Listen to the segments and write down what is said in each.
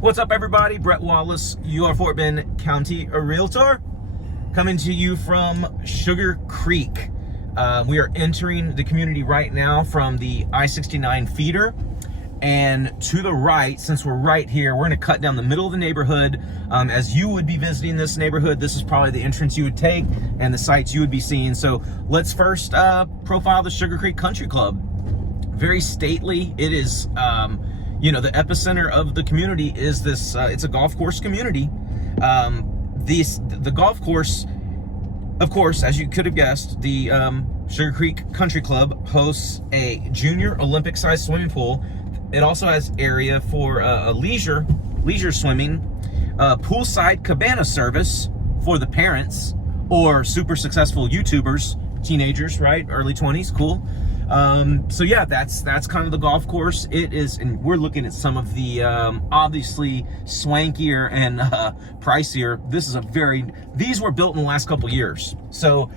What's up, everybody? Bret Wallace, your Fort Bend County Realtor, coming to you from Sugar Creek. We are entering the community right now from the I-69 feeder, and to the right, since we're right here, we're going to cut down the middle of the neighborhood. As you would be visiting this neighborhood, this is probably the entrance you would take and the sites you would be seeing. So let's first profile the Sugar Creek Country Club. Very stately. It is you know, the epicenter of the community is this, it's a golf course community. The golf course, of course, as you could have guessed, the Sugar Creek Country Club hosts a junior Olympic-sized swimming pool. It also has area for a leisure swimming, poolside cabana service for the parents or super successful YouTubers, teenagers, right? Early 20s, cool. So yeah, that's kind of the golf course. It is, and we're looking at some of the obviously swankier and pricier. These were built in the last couple years, so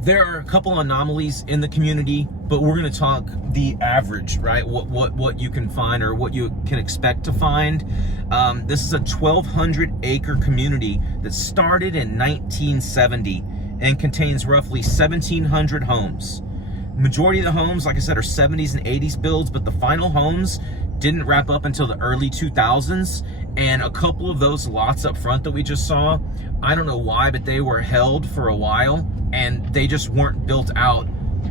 there are a couple anomalies in the community, but we're going to talk the average, right? What you can find or what you can expect to find. This is a 1,200 acre community that started in 1970 and contains roughly 1,700 homes. Majority of the homes, like I said, are 70s and 80s builds, but the final homes didn't wrap up until the early 2000s. And a couple of those lots up front that we just saw, I don't know why, but they were held for a while and they just weren't built out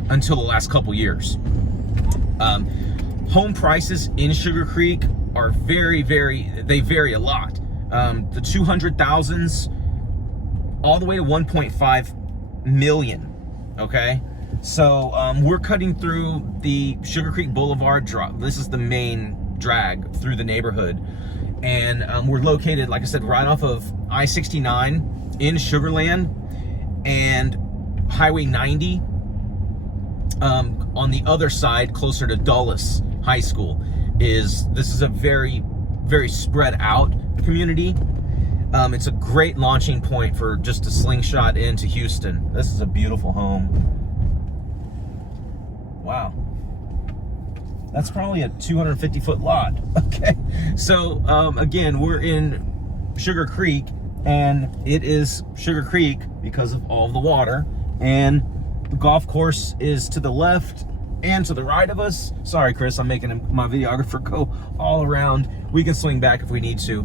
until the last couple years. Home prices in Sugar Creek are they vary a lot. The 200,000s all the way to 1.5 million, okay? So we're cutting through the Sugar Creek Boulevard drop. This is the main drag through the neighborhood. And we're located, like I said, right off of I-69 in Sugarland, and Highway 90 on the other side, closer to Dulles High School. This is a very, very spread out community. It's a great launching point for just a slingshot into Houston. This is a beautiful home. Wow, that's probably a 250-foot lot. Okay, so again, we're in Sugar Creek, and it is Sugar Creek because of all the water, and the golf course is to the left and to the right of us. Sorry, Chris, I'm making my videographer go all around. We can swing back if we need to,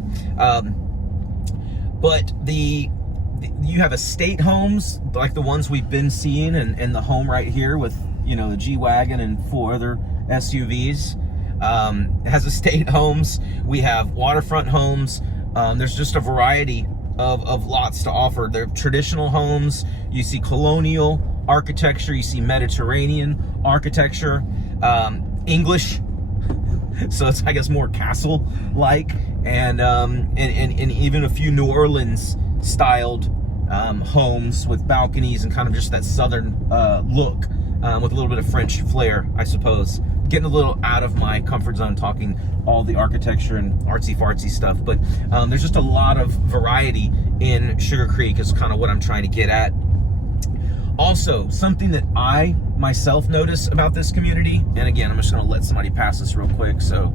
but you have estate homes like the ones we've been seeing, and the home right here with, you know, the G-Wagon and 4 other SUVs. It has estate homes. We have waterfront homes. There's just a variety of lots to offer. They're traditional homes. You see colonial architecture. You see Mediterranean architecture. English. So it's, I guess, more castle-like. And even a few New Orleans-styled homes with balconies and kind of just that southern look. With a little bit of French flair, I suppose. Getting a little out of my comfort zone talking all the architecture and artsy-fartsy stuff, but there's just a lot of variety in Sugar Creek is kind of what I'm trying to get at. Also, something that I myself notice about this community, and again, I'm just going to let somebody pass this real quick so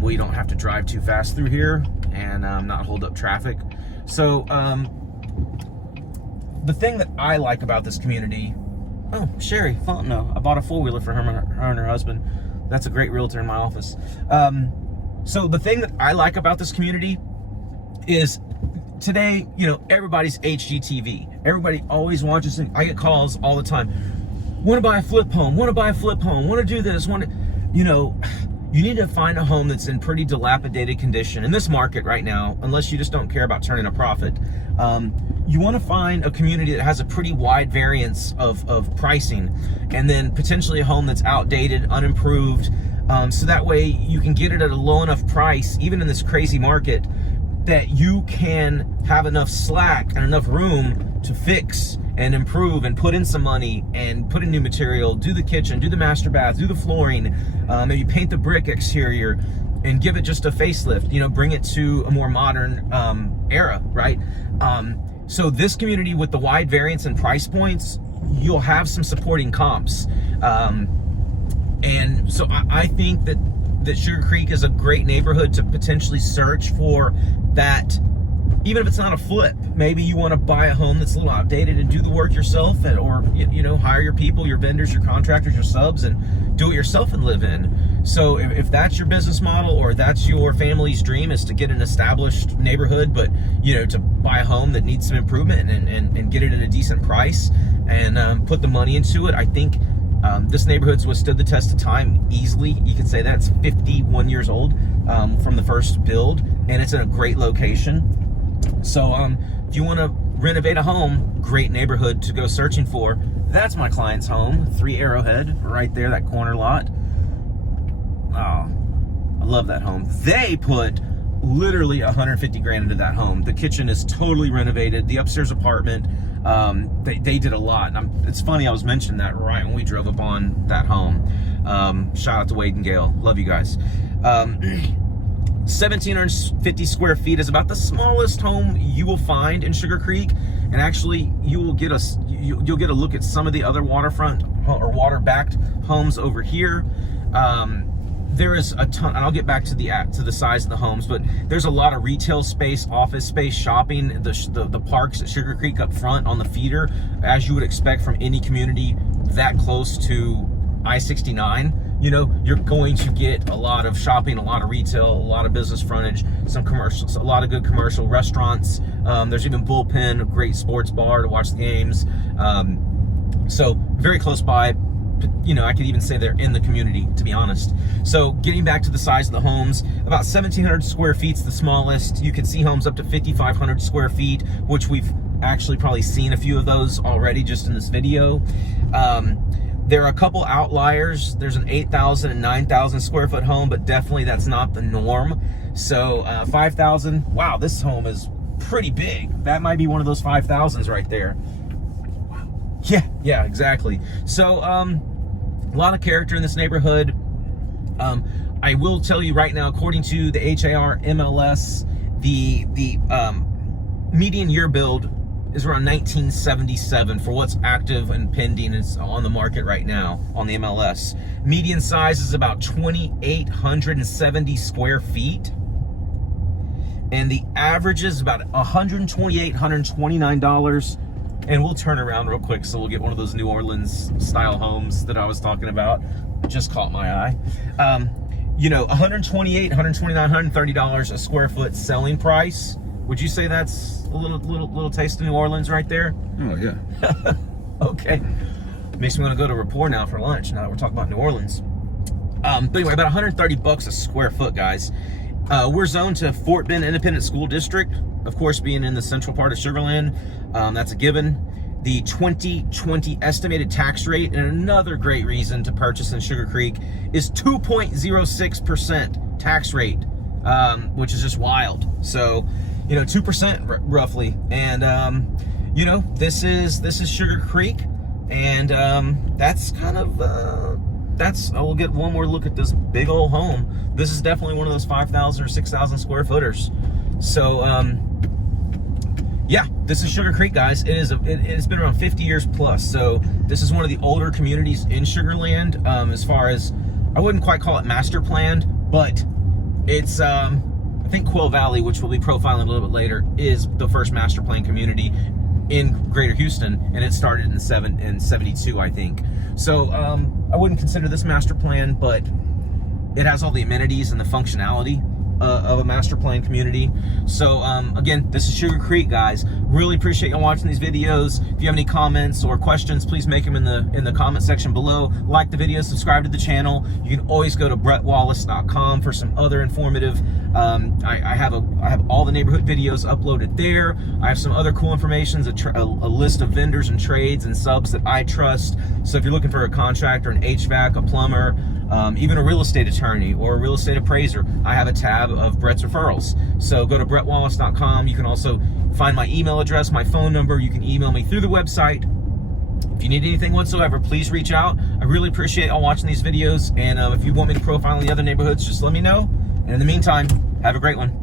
we don't have to drive too fast through here and not hold up traffic. So the thing that I like about this community, oh, Sherry Fontenot. I bought a four-wheeler for her and her husband. That's a great realtor in my office. So the thing that I like about this community is today, you know, everybody's HGTV. Everybody always watches it. I get calls all the time. Want to buy a flip home. Want to buy a flip home. Want to do this. You know, you need to find a home that's in pretty dilapidated condition. In this market right now, unless you just don't care about turning a profit, you want to find a community that has a pretty wide variance of pricing, and then potentially a home that's outdated, unimproved, so that way you can get it at a low enough price, even in this crazy market, that you can have enough slack and enough room to fix and improve and put in some money and put in new material, do the kitchen, do the master bath, do the flooring, maybe paint the brick exterior and give it just a facelift, you know, bring it to a more modern era, right? So this community with the wide variance in price points, you'll have some supporting comps. And so I think that that Sugar Creek is a great neighborhood to potentially search for that. Even if it's not a flip, maybe you want to buy a home that's a little outdated and do the work yourself, and or hire your people, your vendors, your contractors, your subs, and do it yourself and live in. So if that's your business model, or that's your family's dream, is to get an established neighborhood, but to buy a home that needs some improvement and get it at a decent price and put the money into it, I think this neighborhood's withstood the test of time easily. You could say that's 51 years old from the first build, and it's in a great location. So if you want to renovate a home, great neighborhood to go searching for. That's my client's home, 3 Arrowhead, right there, that corner lot. Oh, I love that home. They put literally 150 grand into that home. The kitchen is totally renovated. The upstairs apartment, they did a lot. And it's funny, I was mentioning that right when we drove up on that home. Shout out to Wade and Gail. Love you guys. 1,750 square feet is about the smallest home you will find in Sugar Creek, and actually you'll get a look at some of the other waterfront or water-backed homes over here. There is a ton, and I'll get back to the size of the homes, but there's a lot of retail space, office space, shopping, the parks at Sugar Creek up front on the feeder, as you would expect from any community that close to I-69. You're going to get a lot of shopping, a lot of retail, a lot of business frontage, some commercials, a lot of good commercial restaurants. There's even Bullpen, a great sports bar to watch the games. So very close by. I could even say they're in the community, to be honest. So getting back to the size of the homes, about 1,700 square feet's the smallest. You can see homes up to 5,500 square feet, which we've actually probably seen a few of those already just in this video. There are a couple outliers. There's an 8,000 and 9,000 square foot home, but definitely that's not the norm. So 5,000, wow, this home is pretty big. That might be one of those 5,000s right there. Yeah, exactly. So a lot of character in this neighborhood. I will tell you right now, according to the HAR MLS, the median year build is around 1977 for what's active and pending is on the market right now on the MLS. Median size is about 2,870 square feet. And the average is about $128, $129. And we'll turn around real quick so we'll get one of those New Orleans style homes that I was talking about. Just caught my eye. $128, $129, $130 a square foot selling price. Would you say that's a little taste of New Orleans right there? Oh, yeah. Okay. Makes me want to go to Rapport now for lunch, now that we're talking about New Orleans. But anyway, about $130 a square foot, guys. We're zoned to Fort Bend Independent School District, of course, being in the central part of Sugar Land. That's a given. The 2020 estimated tax rate, and another great reason to purchase in Sugar Creek, is 2.06% tax rate, which is just wild. So, 2% roughly. And, this is Sugar Creek. And that's kind of, we'll get one more look at this big old home. This is definitely one of those 5,000 or 6,000 square footers. So, yeah, this is Sugar Creek, guys. It's been around 50 years plus. So this is one of the older communities in Sugar Land. As far as, I wouldn't quite call it master planned, but it's, I think Quill Valley, which we'll be profiling a little bit later, is the first master plan community in Greater Houston, and it started in 72, I think. So I wouldn't consider this master plan, but it has all the amenities and the functionality of a master plan community. So again, this is Sugar Creek, guys. Really appreciate y'all watching these videos. If you have any comments or questions, please make them in the comment section below. Like the video, subscribe to the channel. You can always go to bretwallace.com for some other informative. I have all the neighborhood videos uploaded there. I have some other cool information, a list of vendors and trades and subs that I trust. So if you're looking for a contractor, an HVAC, a plumber, even a real estate attorney or a real estate appraiser, I have a tab of Bret's referrals. So go to bretwallace.com. You can also find my email address, my phone number. You can email me through the website. If you need anything whatsoever, please reach out. I really appreciate y'all watching these videos. And if you want me to profile in the other neighborhoods, just let me know. And in the meantime, have a great one.